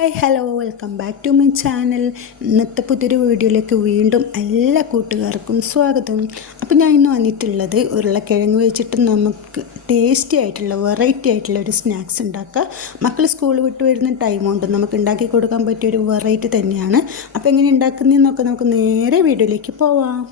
Hi hello welcome back to my channel ഇന്നത്തെ പുതിയൊരു വീഡിയോയിലേക്ക് വീണ്ടും എല്ലാ കൂട്ടുകാർക്കും സ്വാഗതം. അപ്പോൾ ഞാൻ ഇന്ന് വന്നിട്ടുള്ളത് ഉരുളക്കിഴങ്ങ് വെച്ചിട്ട് നമുക്ക് ടേസ്റ്റി ആയിട്ടുള്ള വെറൈറ്റി ആയിട്ടുള്ള ഒരു സ്നാക്സ് ഉണ്ടാക്കുക മക്കൾ സ്കൂൾ വിട്ട് വരുന്ന ടൈം കൊണ്ട് നമുക്ക് ഉണ്ടാക്കി കൊടുക്കാൻ പറ്റിയ ഒരു വെറൈറ്റി തന്നെയാണ്. അപ്പോൾ എങ്ങനെ ഉണ്ടാക്കുന്നതെന്നൊക്കെ നമുക്ക് നേരെ വീഡിയോയിലേക്ക് പോവാം.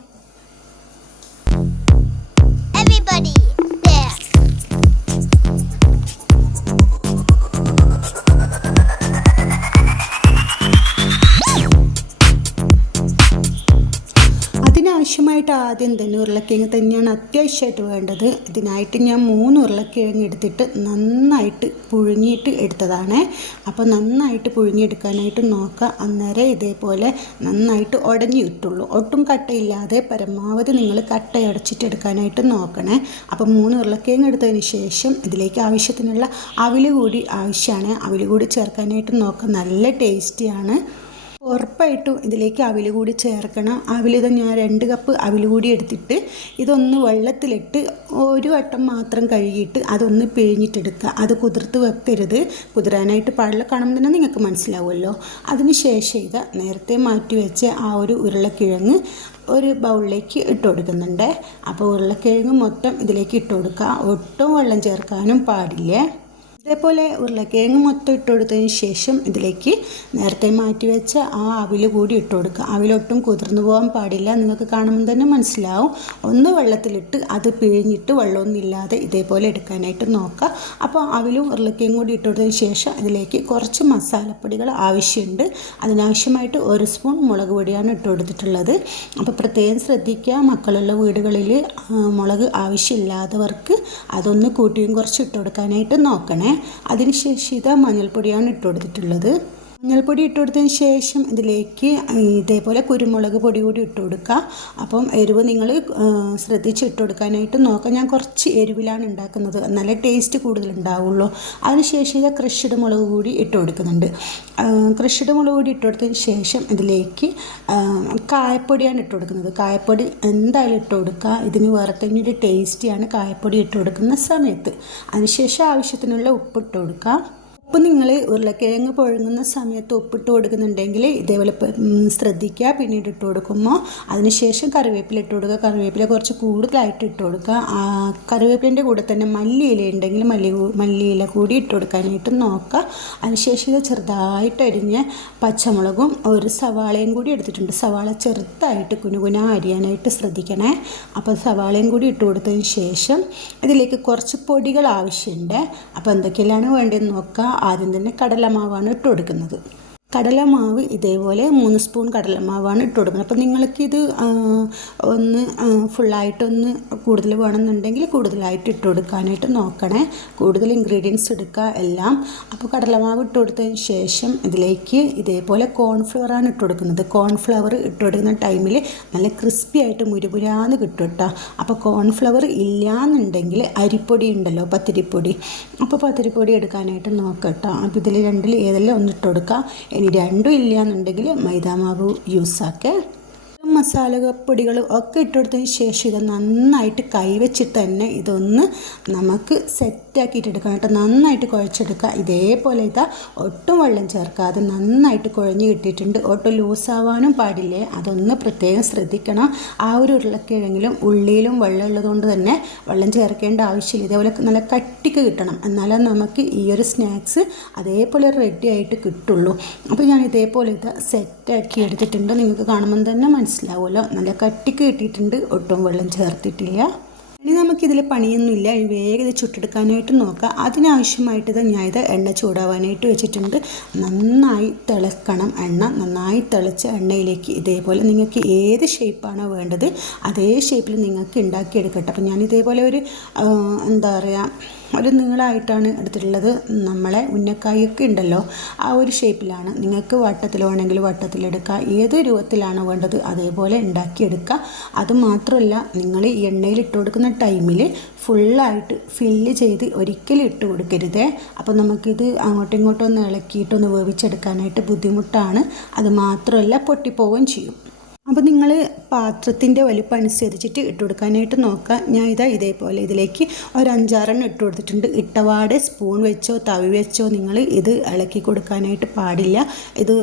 ആദ്യം തന്നെ ഉരുളക്കിഴങ്ങ് തന്നെയാണ് അത്യാവശ്യമായിട്ട് വേണ്ടത്. ഇതിനായിട്ട് ഞാൻ മൂന്ന് ഉരുളക്കിഴങ്ങ് എടുത്തിട്ട് നന്നായിട്ട് പുഴുങ്ങിയിട്ട് എടുത്തതാണ്. അപ്പോൾ നന്നായിട്ട് പുഴുങ്ങിയെടുക്കാനായിട്ട് നോക്കുക അന്നേരം ഇതേപോലെ നന്നായിട്ട് ഉടഞ്ഞു കിട്ടുള്ളൂ. ഒട്ടും കട്ടയില്ലാതെ പരമാവധി നിങ്ങൾ കട്ടയടച്ചിട്ട് എടുക്കാനായിട്ട് നോക്കണേ. അപ്പോൾ മൂന്ന് ഉരുളക്കിഴങ്ങ് എടുത്തതിന് ശേഷം ഇതിലേക്ക് ആവശ്യത്തിനുള്ള അവിൽ കൂടി ആവശ്യമാണ്. അവിൽ കൂടി ചേർക്കാനായിട്ട് നോക്കുക നല്ല ടേസ്റ്റിയാണ്. ഉറപ്പായിട്ടും ഇതിലേക്ക് അവിൽ കൂടി ചേർക്കണം. അവിൽ ഇത് ഞാൻ രണ്ട് കപ്പ് അവിൽ കൂടി എടുത്തിട്ട് ഇതൊന്ന് വെള്ളത്തിലിട്ട് ഒരു വട്ടം മാത്രം കഴുകിയിട്ട് അതൊന്ന് പിഴിഞ്ഞിട്ടെടുക്കുക. അത് കുതിർത്ത് വെക്കരുത്. കുതിരാനായിട്ട് പാടില്ല. കാണുമ്പോൾ തന്നെ നിങ്ങൾക്ക് മനസ്സിലാവുമല്ലോ. അതിന് ശേഷം ഇത് നേരത്തെ മാറ്റി വെച്ച ആ ഒരു ഉരുളക്കിഴങ്ങ് ഒരു ബൗളിലേക്ക് ഇട്ട് കൊടുക്കുന്നുണ്ട്. അപ്പോൾ ഉരുളക്കിഴങ്ങ് മൊത്തം ഇതിലേക്ക് ഇട്ട് കൊടുക്കുക. ഒട്ടും വെള്ളം ചേർക്കാനും പാടില്ലേ. ഇതേപോലെ ഉരുളക്കിഴങ്ങ് മൊത്തം ഇട്ട് കൊടുത്തതിന് ശേഷം ഇതിലേക്ക് നേരത്തെ മാറ്റി വെച്ച ആ അവിൽ കൂടി ഇട്ട് കൊടുക്കുക. അവിലൊട്ടും കുതിർന്നു പോകാൻ പാടില്ല. നിങ്ങൾക്ക് കാണുമ്പോൾ തന്നെ മനസ്സിലാവും. ഒന്ന് വെള്ളത്തിലിട്ട് അത് പിഴിഞ്ഞിട്ട് വെള്ളമൊന്നുമില്ലാതെ ഇതേപോലെ എടുക്കാനായിട്ട് നോക്കുക. അപ്പോൾ അവിലും ഉരുളക്കിഴങ്ങും കൂടി ഇട്ട് കൊടുത്തതിന് ശേഷം അതിലേക്ക് കുറച്ച് മസാലപ്പൊടികൾ ആവശ്യമുണ്ട്. അതിനാവശ്യമായിട്ട് ഒരു സ്പൂൺ മുളക് പൊടിയാണ് ഇട്ട് കൊടുത്തിട്ടുള്ളത്. അപ്പോൾ പ്രത്യേകം ശ്രദ്ധിക്കുക. മക്കളുള്ള വീടുകളിൽ മുളക് ആവശ്യമില്ലാത്തവർക്ക് അതൊന്ന് കൂട്ടിയും കുറച്ച് ഇട്ട് കൊടുക്കാനായിട്ട് നോക്കണേ. അതിനുശേഷം ഇതാ മഞ്ഞൾപ്പൊടിയാണ് ഇട്ട് കൊടുത്തിട്ടുള്ളത് മഞ്ഞൾപ്പൊടി ഇട്ട് കൊടുത്തതിന് ശേഷം ഇതിലേക്ക് ഇതേപോലെ കുരുമുളക് പൊടി കൂടി ഇട്ട് കൊടുക്കുക. അപ്പം എരിവ് നിങ്ങൾ ശ്രദ്ധിച്ച് ഇട്ട് കൊടുക്കാനായിട്ട് നോക്കാം ഞാൻ കുറച്ച് എരിവിലാണ് ഉണ്ടാക്കുന്നത്. നല്ല ടേസ്റ്റ് കൂടുതൽ ഉണ്ടാവുള്ളൂ അതിനുശേഷം ഇത് ക്രഷ്ഡ് മുളക് കൂടി ഇട്ട് കൊടുക്കുന്നുണ്ട്. ക്രഷ്ഡ് മുളക് കൂടി ഇട്ട് കൊടുത്തതിന് ശേഷം ഇതിലേക്ക് കായപ്പൊടിയാണ് ഇട്ട് കൊടുക്കുന്നത്. കായപ്പൊടി എന്തായാലും ഇട്ട് കൊടുക്കുക. ഇതിന് വേറെ തന്നെ ഒരു ടേസ്റ്റിയാണ് കായപ്പൊടി ഇട്ട് കൊടുക്കുന്ന സമയത്ത്. അതിനുശേഷം ആവശ്യത്തിനുള്ള ഉപ്പ് ഇട്ട് കൊടുക്കുക. ഉപ്പ് നിങ്ങൾ ഉരുളക്കിഴങ്ങ് പുഴങ്ങുന്ന സമയത്ത് ഉപ്പിട്ട് കൊടുക്കുന്നുണ്ടെങ്കിൽ ഇതേപോലെ ശ്രദ്ധിക്കുക. പിന്നീട് ഇട്ട് കൊടുക്കുമ്പോൾ അതിനുശേഷം കറിവേപ്പില ഇട്ട് കൊടുക്കുക. കറിവേപ്പില കുറച്ച് കൂടുതലായിട്ട് ഇട്ട് കൊടുക്കുക. കറിവേപ്പിലിന്റെ കൂടെ തന്നെ മല്ലിയില ഉണ്ടെങ്കിൽ മല്ലി മല്ലിയില കൂടി ഇട്ട് കൊടുക്കാനായിട്ട് നോക്കുക. അതിനുശേഷം ഇത് ചെറുതായിട്ട് അരിഞ്ഞ് പച്ചമുളകും ഒരു സവാളയും കൂടി എടുത്തിട്ടുണ്ട്. സവാള ചെറുതായിട്ട് കുനുകുന അരിയാനായിട്ട് ശ്രദ്ധിക്കണേ. അപ്പോൾ സവാളയും കൂടി ഇട്ട് കൊടുത്തതിന് ശേഷം ഇതിലേക്ക് കുറച്ച് പൊടികൾ ആവശ്യമുണ്ട്. അപ്പോൾ എന്തൊക്കെയാണ് വേണ്ടതെന്ന് നോക്കുക. ആദ്യം തന്നെ കടലമാവാണ് ഇട്ട് കൊടുക്കുന്നത് കടലമാവ് ഇതേപോലെ മൂന്ന് സ്പൂൺ കടലമാവാണ് ഇട്ട് കൊടുക്കുന്നത്. അപ്പോൾ നിങ്ങൾക്കിത് ഒന്ന് ഫുള്ളായിട്ടൊന്ന് കൂടുതൽ വേണമെന്നുണ്ടെങ്കിൽ കൂടുതലായിട്ട് ഇട്ട് കൊടുക്കാനായിട്ട് നോക്കണേ. കൂടുതൽ ഇൻഗ്രീഡിയൻസ് എടുക്കുക എല്ലാം. അപ്പോൾ കടലമാവ് ഇട്ട് കൊടുത്തതിന് ശേഷം ഇതിലേക്ക് ഇതേപോലെ കോൺഫ്ലവറാണ് ഇട്ട് കൊടുക്കുന്നത്. കോൺഫ്ലവർ ഇട്ട് കൊടുക്കുന്ന ടൈമിൽ നല്ല ക്രിസ്പി ആയിട്ട് മുരുപുരാന്ന് കിട്ടും കേട്ടോ. അപ്പോൾ കോൺഫ്ലവർ ഇല്ലയെന്നുണ്ടെങ്കിൽ അരിപ്പൊടി ഉണ്ടല്ലോ പത്തിരിപ്പൊടി. അപ്പോൾ പത്തിരിപ്പൊടി എടുക്കാനായിട്ട് നോക്കട്ടോ അപ്പോൾ ഇതിൽ രണ്ടിൽ ഏതെല്ലാം ഒന്നിട്ട് കൊടുക്കുക ഇനി രണ്ടും ഇല്ല എന്നുണ്ടെങ്കിൽ മൈദാമാവ് യൂസാക്കുക മസാലപ്പൊടികൾ ഒക്കെ ഇട്ടെടുത്തതിന് ശേഷം ഇത് നന്നായിട്ട് കൈവച്ചിട്ട് തന്നെ ഇതൊന്ന് നമുക്ക് സെറ്റാക്കിയിട്ട് എടുക്കാം കേട്ടോ. നന്നായിട്ട് കുഴച്ചെടുക്കുക. ഇതേപോലെ ഇതാ ഒട്ടും വെള്ളം ചേർക്കാതെ നന്നായിട്ട് കുഴഞ്ഞ് കിട്ടിയിട്ടുണ്ട്. ഒട്ടും ലൂസാവാനും പാടില്ലേ? അതൊന്ന് പ്രത്യേകം ശ്രദ്ധിക്കണം. ആ ഒരു ഉരുളക്കിഴങ്ങിലും ഉള്ളിയിലും വെള്ളം ഉള്ളതുകൊണ്ട് തന്നെ വെള്ളം ചേർക്കേണ്ട ആവശ്യമില്ല. ഇതേപോലെ നല്ല കട്ടിക്ക് കിട്ടണം. എന്നാലേ നമുക്ക് ഈ ഒരു സ്നാക്സ് അതേപോലെ റെഡി ആയിട്ട് കിട്ടുള്ളൂ. അപ്പോൾ ഞാൻ ഇതേപോലെ ഇത് സെറ്റാക്കി എടുത്തിട്ടുണ്ട്. നിങ്ങൾക്ക് കാണുമ്പം തന്നെ മനസ്സിലാവുമല്ലോ. നല്ല കട്ടിക്ക് കിട്ടിയിട്ടുണ്ട്. ഒട്ടും വെള്ളം ചേർത്തിട്ടില്ല. ഇനി നമുക്കിതിൽ പണിയൊന്നുമില്ല. വേഗം ഇത് ചുട്ടെടുക്കാനായിട്ട് നോക്കാം. അതിനാവശ്യമായിട്ട് ഇത് ഞാൻ ഇത് എണ്ണ ചൂടാവാനായിട്ട് വെച്ചിട്ടുണ്ട്. നന്നായി തിളക്കണം എണ്ണ. നന്നായി തിളച്ച എണ്ണയിലേക്ക് ഇതേപോലെ നിങ്ങൾക്ക് ഏത് ഷേപ്പാണോ വേണ്ടത് അതേ ഷേപ്പിൽ നിങ്ങൾക്ക് ഉണ്ടാക്കിയെടുക്കട്ടെ. അപ്പം ഞാൻ ഇതേപോലെ ഒരു എന്താ പറയുക ഒരു നീളമായിട്ടാണ് എടുത്തിട്ടുള്ളത്. നമ്മളെ ഉന്നക്കായൊക്കെ ഉണ്ടല്ലോ ആ ഒരു ഷേപ്പിലാണ് നിങ്ങൾക്ക് വട്ടത്തിൽ വേണമെങ്കിൽ വട്ടത്തിലെടുക്കുക ഏത് രൂപത്തിലാണ് വേണ്ടത് അതേപോലെ ഉണ്ടാക്കിയെടുക്കുക. അത് മാത്രമല്ല നിങ്ങൾ ഈ എണ്ണയിൽ ഇട്ട് കൊടുക്കുന്ന ടൈമിൽ ഫുള്ളായിട്ട് ഫില്ല് ചെയ്ത് ഒരിക്കലും ഇട്ട് കൊടുക്കരുതേ. അപ്പോൾ നമുക്കിത് അങ്ങോട്ടും ഇങ്ങോട്ടും ഒന്ന് ഇളക്കിയിട്ടൊന്ന് വേവിച്ചെടുക്കാനായിട്ട് ബുദ്ധിമുട്ടാണ്. അത് മാത്രമല്ല പൊട്ടിപ്പോവുകയും ചെയ്യും. അപ്പോൾ നിങ്ങൾ പാത്രത്തിന്റെ വലിപ്പം അനുസരിച്ചിട്ട് ഇട്ട് കൊടുക്കാനായിട്ട് നോക്കുക. ഞാൻ ഇതാ ഇതേപോലെ ഇതിലേക്ക് ഒരു അഞ്ചാറെണ്ണം ഇട്ട് കൊടുത്തിട്ടുണ്ട്. ഇട്ടവാട് സ്പൂൺ വെച്ചോ തവി വെച്ചോ നിങ്ങൾ ഇത് ഇളക്കി കൊടുക്കാനായിട്ട് പാടില്ല. ഇത്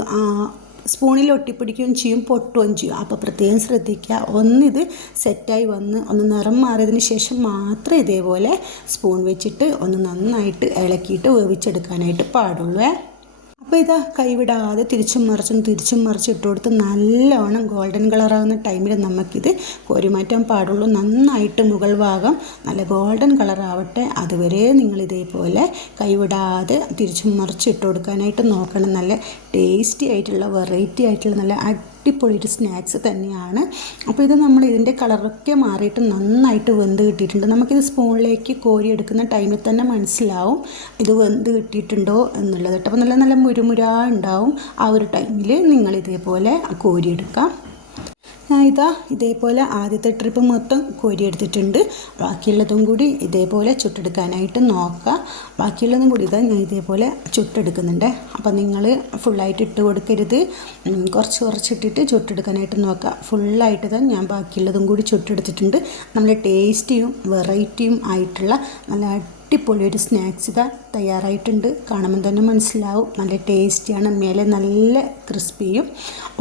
സ്പൂണിൽ ഒട്ടിപ്പിടിക്കുകയും ചെയ്യും പൊട്ടുകയും ചെയ്യും. അപ്പോൾ പ്രത്യേകം ശ്രദ്ധിക്കുക. ഒന്നിത് സെറ്റായി വന്ന് ഒന്ന് നിറം മാറിയതിന് ശേഷം മാത്രം ഇതേപോലെ സ്പൂൺ വെച്ചിട്ട് ഒന്ന് നന്നായിട്ട് ഇളക്കിയിട്ട് വേവിച്ചെടുക്കാനായിട്ട് പാടുള്ളൂ. അപ്പോൾ ഇതാ കൈവിടാതെ തിരിച്ചും മറിച്ചും തിരിച്ചും മറിച്ചും ഇട്ട് കൊടുത്ത് നല്ലോണം ഗോൾഡൻ കളറാകുന്ന ടൈമിൽ നമുക്കിത് കോരിമാറ്റാൻ പാടുള്ളൂ. നന്നായിട്ട് മുകൾ ഭാഗം നല്ല ഗോൾഡൻ കളറാവട്ടെ അതുവരെ നിങ്ങൾ ഇതേപോലെ കൈവിടാതെ തിരിച്ചും മറിച്ചും ഇട്ട് കൊടുക്കാനായിട്ട് നോക്കണം. നല്ല ടേസ്റ്റി ആയിട്ടുള്ള വെറൈറ്റി ആയിട്ടുള്ള നല്ല അടിപൊളി ഒരു സ്നാക്സ് തന്നെയാണ്. അപ്പോൾ ഇത് നമ്മൾ ഇതിന്റെ കളറൊക്കെ മാറിയിട്ട് നന്നായിട്ട് വെന്ത് കിട്ടിയിട്ടുണ്ട്. നമുക്കിത് സ്പൂണിലേക്ക് കോരി എടുക്കുന്ന ടൈമിൽ തന്നെ മനസ്സിലാവും ഇത് വെന്ത് കിട്ടിയിട്ടുണ്ടോ എന്നുള്ളത്. കേട്ടോ അപ്പോൾ നല്ല നല്ല മുരുമുരാ ഉണ്ടാവും ആ ഒരു ടൈമിൽ നിങ്ങൾ ഇതേപോലെ കോരിയെടുക്കാം. ഞാൻ ഇതാ ഇതേപോലെ ആദ്യത്തെ ട്രിപ്പ് മൊത്തം കോരിയെടുത്തിട്ടുണ്ട്. ബാക്കിയുള്ളതും കൂടി ഇതേപോലെ ചുട്ടെടുക്കാനായിട്ട് നോക്കുക. ബാക്കിയുള്ളതും കൂടി ഇതാ ഞാൻ ഇതേപോലെ ചുട്ടെടുക്കുന്നുണ്ട്. അപ്പോൾ നിങ്ങൾ ഫുള്ളായിട്ട് ഇട്ട് കൊടുക്കരുത്. കുറച്ച് കുറച്ചിട്ടിട്ട് ചുട്ടെടുക്കാനായിട്ട് നോക്കുക. ഫുള്ളായിട്ട് തന്നെ ഞാൻ ബാക്കിയുള്ളതും കൂടി ചുട്ടെടുത്തിട്ടുണ്ട്. നല്ല ടേസ്റ്റിയും വെറൈറ്റിയും ആയിട്ടുള്ള നല്ല അടിപൊളി ഒരു സ്നാക്സ് ഇതാ തയ്യാറായിട്ടുണ്ട്. കാണുമ്പോൾ തന്നെ മനസ്സിലാവും. നല്ല ടേസ്റ്റിയാണ് മേലെ നല്ല ക്രിസ്പിയും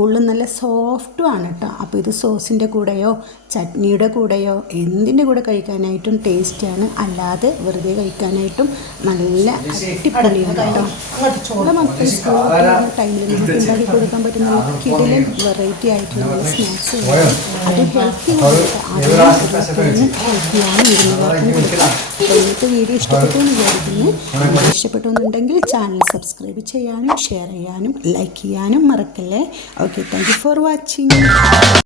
ഉള്ളിൽ നല്ല സോഫ്റ്റും ആണ് കേട്ടോ അപ്പോൾ ഇത് സോസിന്റെ കൂടെയോ ചട്നിയുടെ കൂടെയോ എന്തിന്റെ കൂടെ കഴിക്കാനായിട്ടും ടേസ്റ്റിയാണ് അല്ലാതെ വെറുതെ കഴിക്കാനായിട്ടും നല്ല അടിപൊളിയാണ് കേട്ടോ ടൈമിൽ കൊടുക്കാൻ പറ്റുന്ന കിടിലും വെറൈറ്റി ആയിട്ടുള്ള സ്നാക്സ് അത് ഹെൽത്തി അതിന് ഹെൽത്തിയാണ് ഇന്നത്തെ വീഡിയോ ഇഷ്ടപ്പെട്ടു എന്ന് വിചാരിക്കുന്നു. വീഡിയോ ഇഷ്ടപ്പെട്ടു എന്നുണ്ടെങ്കിൽ ചാനൽ സബ്സ്ക്രൈബ് ചെയ്യാനും ഷെയർ ചെയ്യാനും ലൈക്ക് ചെയ്യാനും മറക്കല്ലേ. Okay thank for watching